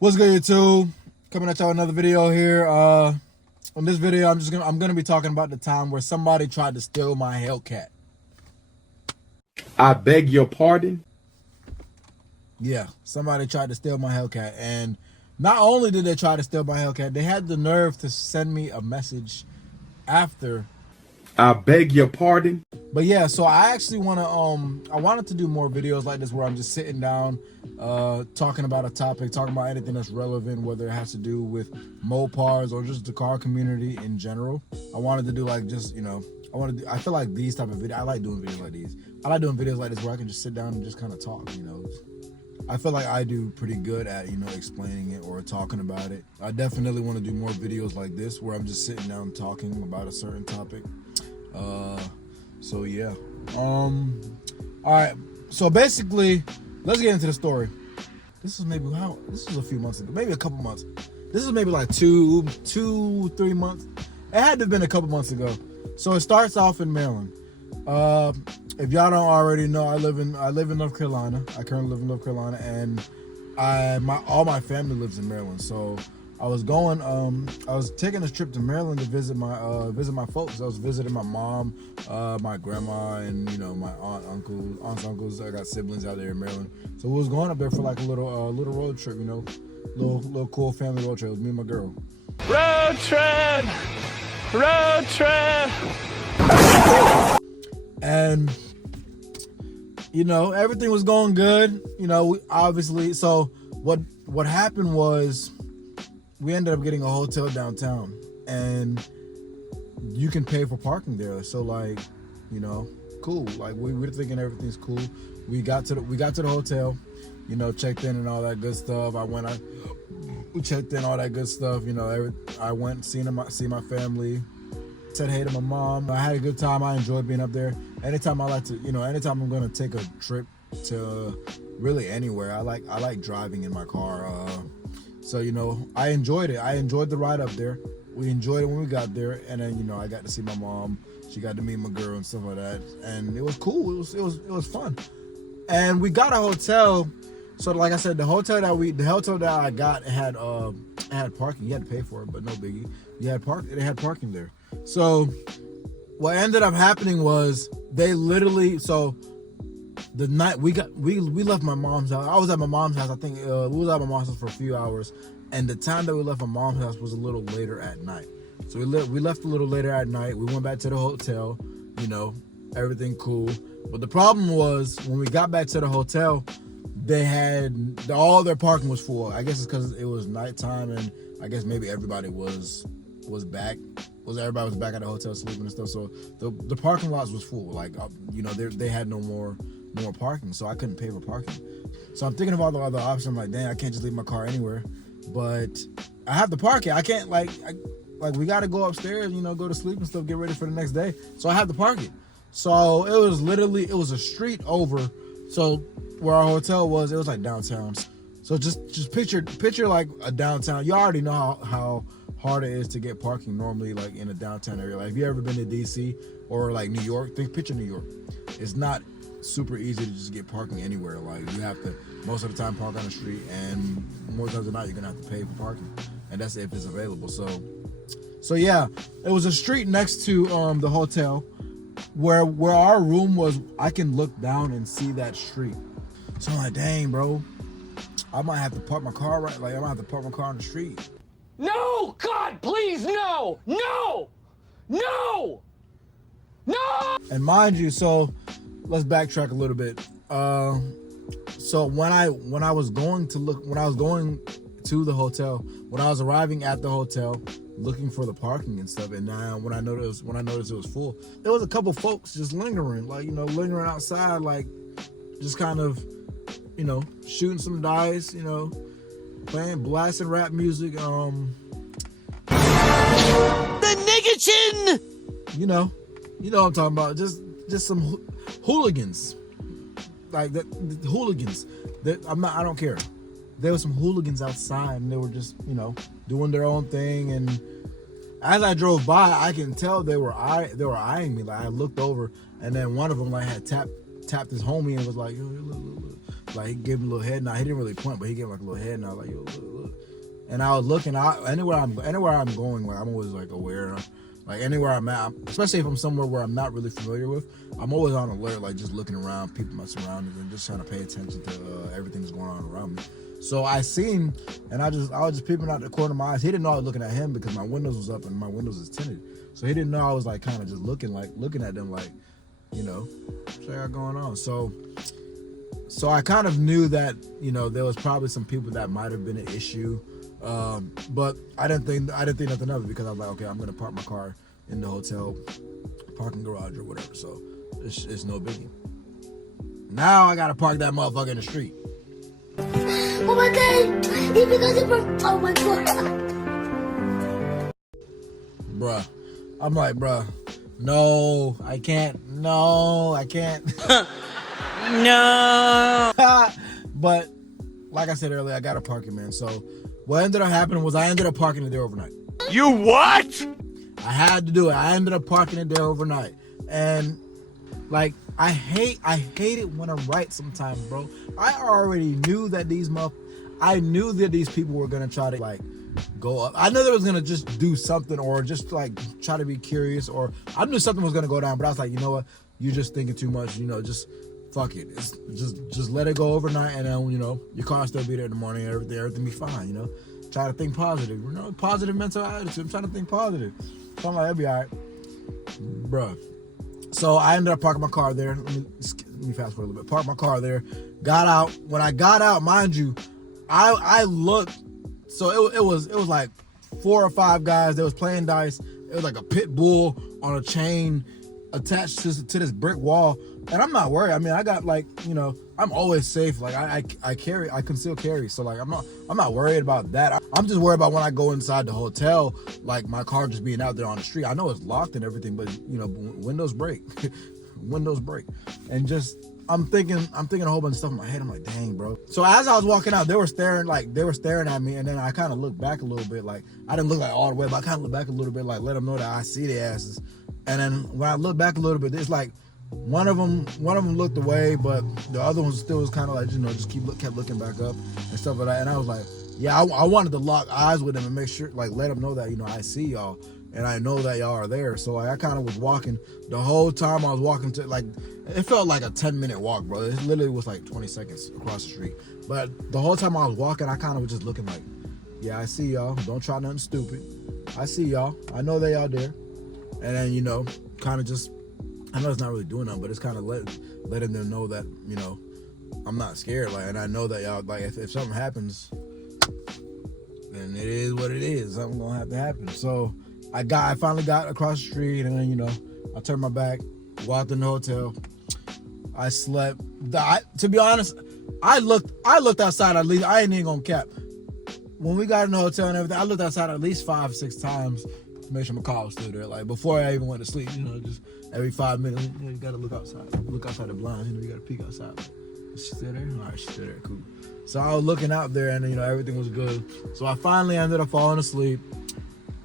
What's good, YouTube? Coming at y'all with another video here. On this video, I'm gonna be talking about the time where somebody tried to steal my Hellcat. I beg your pardon? Yeah, somebody tried to steal my Hellcat, and not only did they try to steal my Hellcat, they had the nerve to send me a message after. I beg your pardon? But yeah, so I actually I wanted to do more videos like this where I'm just sitting down, talking about a topic, talking about anything that's relevant, whether it has to do with Mopars or just the car community in general. I wanted to do like just, I feel like these type of videos, I like doing videos like these. I like doing videos like this where I can just sit down and just kind of talk, I feel like I do pretty good at, explaining it or talking about it. I definitely want to do more videos like this where I'm just sitting down talking about a certain topic. So yeah. All right. So basically, let's get into the story. This is a few months ago, maybe a couple months. This is maybe like 3 months. It had to have been a couple months ago. So it starts off in Maryland. If y'all don't already know, I live in North Carolina. I currently live in North Carolina, and all my family lives in Maryland. So I was taking this trip to Maryland to visit my folks. I was visiting my mom, my grandma, and my aunts, uncles. I got siblings out there in Maryland. So we was going up there for like a little road trip, little cool family road trip. It was me and my girl. Road trip. And everything was going good. Obviously. So what happened was, we ended up getting a hotel downtown, and you can pay for parking there. So cool. Like we were thinking everything's cool. We got to the hotel, checked in and all that good stuff. We checked in, all that good stuff. I went see my family, said hey to my mom. I had a good time. I enjoyed being up there. Anytime I'm gonna take a trip to really anywhere, I like driving in my car. So, I enjoyed it. I enjoyed the ride up there. We enjoyed it when we got there. And then, I got to see my mom. She got to meet my girl and stuff like that. And it was cool. It was fun. And we got a hotel. So like I said, the hotel that I got had parking. You had to pay for it, but no biggie. They had parking there. So what ended up happening was the night we left my mom's house. I was at my mom's house. I think we was at my mom's house for a few hours, and the time that we left my mom's house was a little later at night. So we left a little later at night. We went back to the hotel. Everything cool. But the problem was when we got back to the hotel, they had all their parking was full. I guess it's because it was nighttime, and I guess maybe everybody was back. Everybody was back at the hotel sleeping and stuff. So the parking lots was full. Like they had no more parking, so I couldn't pay for parking. So I'm thinking of all the other options. I'm like, dang, I can't just leave my car anywhere. But I have the parking. I can't we got to go upstairs, go to sleep and stuff, get ready for the next day. So I have the parking. So it was a street over. So where our hotel was, it was like downtown. So just picture like a downtown. You already know how hard it is to get parking normally, like in a downtown area. Like if you ever been to DC or like New York, picture New York. It's not super easy to just get parking anywhere. Like you have to most of the time park on the street, and more times than not you're gonna have to pay for parking, and that's if it's available. So yeah, it was a street next to the hotel where our room was. I can look down and see that street. So I'm like, dang, bro, I might have to park my car I might have to park my car on the street. No! God, please, no! No! No! No! And mind you, so let's backtrack a little bit. So when I was going to the hotel, when I was arriving at the hotel, looking for the parking and stuff, and now when I noticed it was full, there was a couple folks just lingering, lingering outside, just kind of, shooting some dice, blasting rap music, the nigga chin. You know what I'm talking about. Just some hooligans, like the hooligans. I don't care. There were some hooligans outside, and they were just doing their own thing. And as I drove by, I can tell they were eyeing me. Like I looked over, and then one of them had tapped his homie and was like, yo, look. Like he gave me a little head nod. He didn't really point, but he gave me like a little head nod, like yo, look. And I was looking out anywhere I'm going, like I'm always like aware. Like anywhere I'm at, especially if I'm somewhere where I'm not really familiar with, I'm always on alert, like just looking around, peeping my surroundings, and just trying to pay attention to everything that's going on around me. So I seen, and I was just peeping out the corner of my eyes. He didn't know I was looking at him because my windows was up and my windows is tinted. So he didn't know I was like kind of just looking at them, like, you know, what's got going on. So I kind of knew that, you know, there was probably some people that might have been an issue. But I didn't think nothing of it because I was like, okay, I'm gonna park my car in the hotel parking garage or whatever. So it's no biggie. Now I gotta park that motherfucker in the street. Oh my god! Oh my god! Bruh. I'm like, bruh, no, I can't. No. But like I said earlier, I gotta park it, man. So what ended up happening was I ended up parking it there overnight. You what? I had to do it. I ended up parking it there overnight. And like I hate it when I'm right sometimes, bro. I already knew that these people were gonna try to like go up. I knew they was gonna just do something or just like try to be curious, or I knew something was gonna go down, but I was like, you know what? You're just thinking too much, you know, just fuck it. It's just let it go overnight, and then, you know, your car still be there in the morning and everything be fine, you know. Try to think positive, you know, positive mental attitude. I'm trying to think positive. So I'm like, it'll be all right. Bruh. So I ended up parking my car there. Let me fast forward a little bit. Parked my car there. Got out. When I got out, mind you, I looked. So it was like 4 or 5 guys. They was playing dice. It was like a pit bull on a chain attached to this brick wall. And I'm not worried. I mean, I got like, you know, I'm always safe. Like I conceal carry. So like I'm not worried about that. I'm just worried about when I go inside the hotel, like my car just being out there on the street. I know it's locked and everything, but you know, windows break. Windows break. And just I'm thinking a whole bunch of stuff in my head. I'm like, dang, bro. So as I was walking out, they were staring at me, and then I kind of looked back a little bit. Like I didn't look like all the way, but I kind of looked back a little bit, like let them know that I see their asses. And then when I look back a little bit, it's like one of them looked away, but the other one still was kind of like, you know, just kept looking back up and stuff like that. And I was like, yeah, I wanted to lock eyes with them and make sure, like, let them know that, you know, I see y'all and I know that y'all are there. So like, I kind of was walking the whole time. I was walking to, like, it felt like a 10-minute walk, bro. It literally was like 20 seconds across the street. But the whole time I was walking, I kind of was just looking like, yeah, I see y'all. Don't try nothing stupid. I see y'all. I know they out there. And then, you know, kind of just, I know it's not really doing nothing, but it's kind of letting them know that, you know, I'm not scared. Like, and I know that y'all, like, if something happens, then it is what it is. Something gonna have to happen. So I finally got across the street, and then, you know, I turned my back, walked in the hotel. I slept. To be honest, I looked outside at least. I ain't even gonna cap. When we got in the hotel and everything, I looked outside at least 5-6 times to make sure my car was still there. Like before I even went to sleep, you know, just every 5 minutes, you know, you gotta look outside the blinds. You know, you gotta peek outside. Is she still there? All right, she's still there. Cool. So I was looking out there, and you know, everything was good. So I finally ended up falling asleep,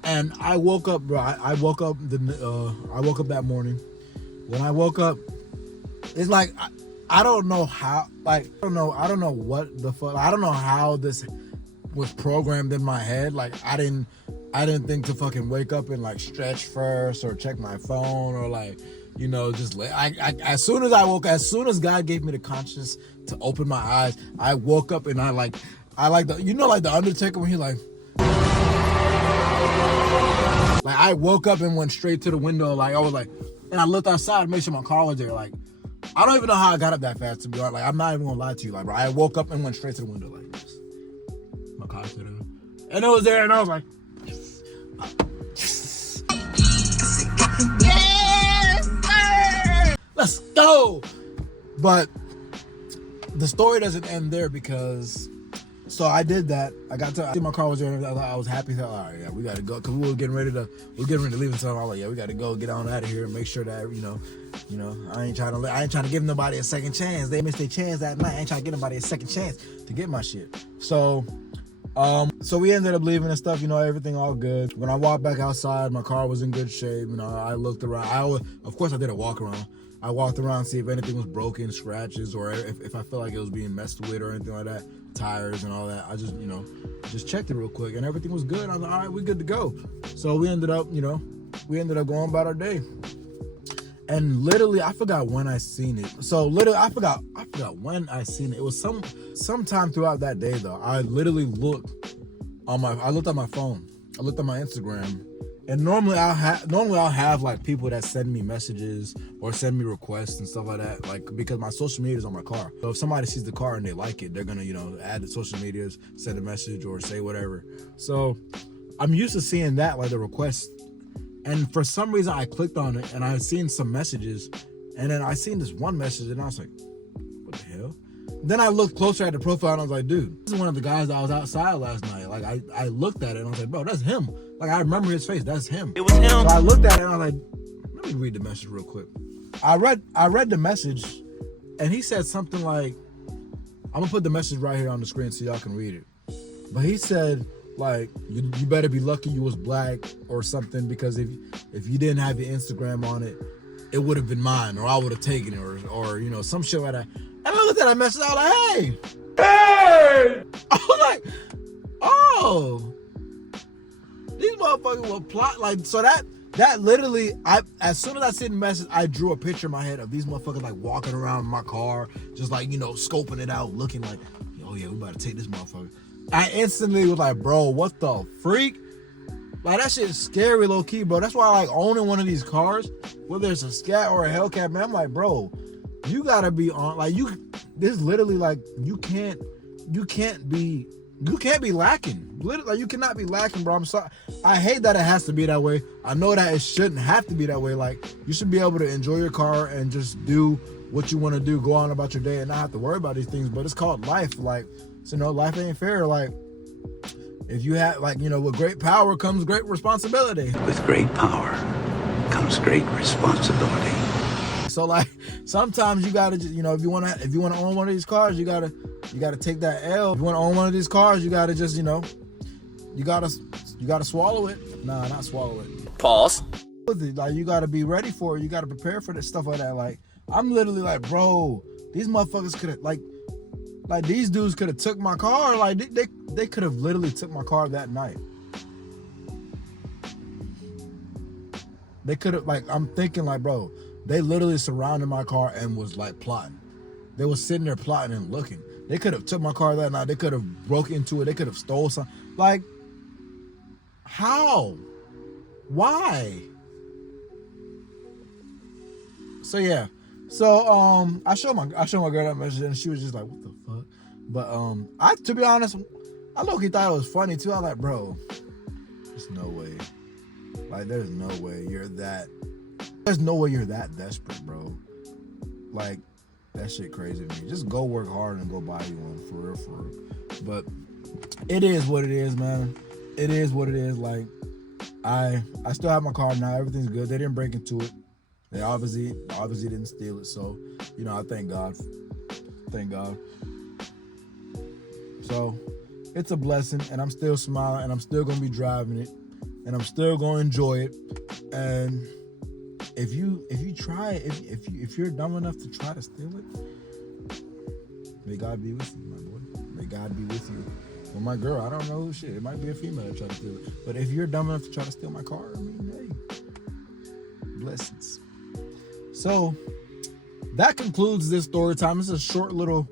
and I woke up, bro. I woke up that morning. When I woke up, it's like I don't know how. Like I don't know what the fuck. I don't know how this was programmed in my head. Like I didn't think to fucking wake up and like stretch first or check my phone or like, you know, just as soon as God gave me the conscience to open my eyes, I woke up and I like the, you know, like the Undertaker when he like I woke up and went straight to the window. Like I was like, and I looked outside to make sure my car was there. Like I don't even know how I got up that fast, to be honest. Like I'm not even gonna lie to you. Like bro, I woke up and went straight to the window like this. My car's there, and it was there, and I was like, yes, sir! Let's go. But the story doesn't end there, because so I did that. I got to see my car was there, and I was happy. So, all right, yeah, we gotta go, because we were getting ready to leave, and so I was like, yeah, we gotta go, get on out of here and make sure that you know, I ain't trying to give nobody a second chance. They missed their chance that night. I ain't trying to give nobody a second chance to get my shit. So we ended up leaving and stuff, you know, everything all good. When I walked back outside, my car was in good shape. You know, I looked around. Of course I did a walk around. I walked around to see if anything was broken, scratches, or if I felt like it was being messed with or anything like that, tires and all that. I just, just checked it real quick and everything was good. I was like, all right, we're good to go. So we ended up going about our day. And literally, I forgot when I seen it. So literally, I forgot when I seen it. It was sometime throughout that day though. I literally looked at my phone. I looked at my Instagram. And normally I'll have like people that send me messages or send me requests and stuff like that, like because my social media is on my car. So if somebody sees the car and they like it, they're gonna add the social medias, send a message or say whatever. So I'm used to seeing that, like the request. And for some reason I clicked on it and I seen some messages, and then I seen this one message and I was like, what the hell? Then I looked closer at the profile and I was like, dude, this is one of the guys that was outside last night. Like I looked at it and I was like, bro, that's him. Like I remember his face. That's him. It was him. So I looked at it and I was like, let me read the message real quick. I read the message and he said something like, I'm gonna put the message right here on the screen so y'all can read it. But he said like, you better be lucky you was black or something, because if you didn't have your Instagram on it, it would have been mine, or I would have taken it, or some shit like that. And I looked at that message, I was like, hey! I was like, oh, these motherfuckers will plot, like, so that literally, as soon as I sent the message, I drew a picture in my head of these motherfuckers like walking around my car, just like, scoping it out, looking like, oh yeah, we about to take this motherfucker. I instantly was like, bro, what the freak? Like, that shit is scary, low key, bro. That's why I like owning one of these cars, whether it's a Scat or a Hellcat, man. I'm like, bro, you gotta be on, like, this literally, like, you can't be lacking. Literally, like, you cannot be lacking, bro. I'm sorry. I hate that it has to be that way. I know that it shouldn't have to be that way. Like, you should be able to enjoy your car and just do what you want to do, go on about your day and not have to worry about these things. But it's called life. Like, so life ain't fair. Like, if you have, like, with great power comes great responsibility. With great power comes great responsibility. So, like, sometimes you gotta just, if you wanna own one of these cars, you gotta take that L. If you wanna own one of these cars, you gotta just, you gotta swallow it. Nah, not swallow it. Pause. Like, you gotta be ready for it. You gotta prepare for this stuff like that. Like, I'm literally like, bro, these motherfuckers could have, like these dudes could have took my car. Like, they could have literally took my car that night. They could have, like, I'm thinking, like, bro, they literally surrounded my car and was like plotting. They was sitting there plotting and looking. They could have took my car that night. They could have broke into it. They could have stole something. Like, how? Why? So yeah. So I showed my girl that message and she was just like, what the fuck? But to be honest, I low-key thought it was funny too. I was like, bro, there's no way. Like, there's no way you're that desperate, bro. Like, that shit crazy to me. Just go work hard and go buy you one, for real. But it is what it is, man. It is what it is. Like, I still have my car now. Everything's good. They didn't break into it. They obviously didn't steal it. So, I thank God. Thank God. So, it's a blessing, and I'm still smiling, and I'm still gonna be driving it, and I'm still gonna enjoy it. And if you try it, if you're dumb enough to try to steal it, may God be with you, my boy. May God be with you. Well, my girl, I don't know, shit. It might be a female that try to steal it. But if you're dumb enough to try to steal my car, I mean, hey, blessings. So that concludes this story time. This is a short little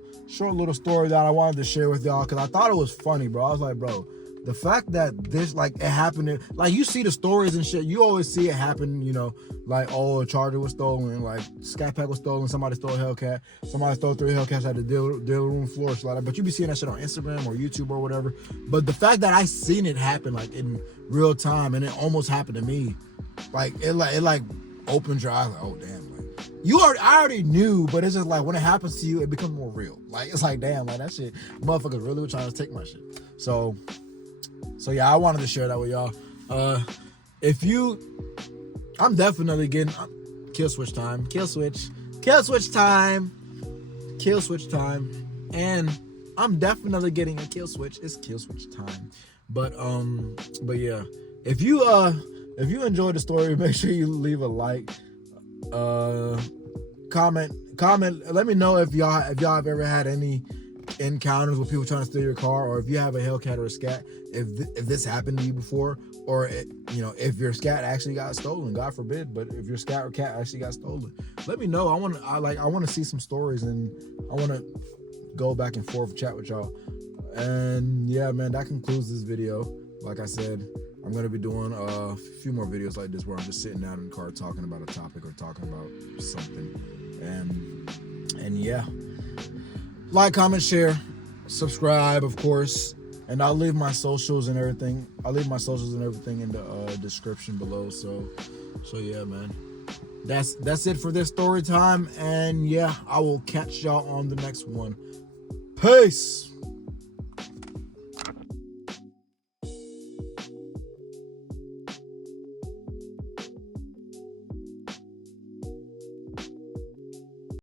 story that I wanted to share with y'all because I thought it was funny, bro. I was like, bro, the fact that this, like, it happened, like, you see the stories and shit, you always see it happen, like, oh, a Charger was stolen, like, Scat Pack was stolen, somebody stole a Hellcat, somebody stole 3 Hellcats at the dealer room floor, shit like that. But you be seeing that shit on Instagram or YouTube or whatever. But the fact that I seen it happen, like, in real time, and it almost happened to me, like, it opened your eyes, like, oh, damn, like, I already knew, but it's just like, when it happens to you, it becomes more real. Like, it's like, damn, like, that shit, motherfuckers really were trying to take my shit. So yeah, I wanted to share that with y'all. I'm definitely getting kill switch time, and I'm definitely getting a kill switch. It's kill switch time. But yeah, if you enjoyed the story, make sure you leave a like. comment. Let me know if y'all have ever had any encounters with people trying to steal your car, or if you have a Hellcat or a Scat, if this happened to you before, or if your Scat actually got stolen. God forbid, but if your Scat or Cat actually got stolen, let me know. I want to see some stories, and I want to go back and forth, chat with y'all. And yeah, man, that concludes this video. Like I said, I'm gonna be doing a few more videos like this where I'm just sitting down in the car talking about a topic or talking about something. And yeah, like, comment, share, subscribe, of course, and I'll leave my socials and everything. In the description below. So yeah, man, that's it for this story time. And yeah, I will catch y'all on the next one. Peace.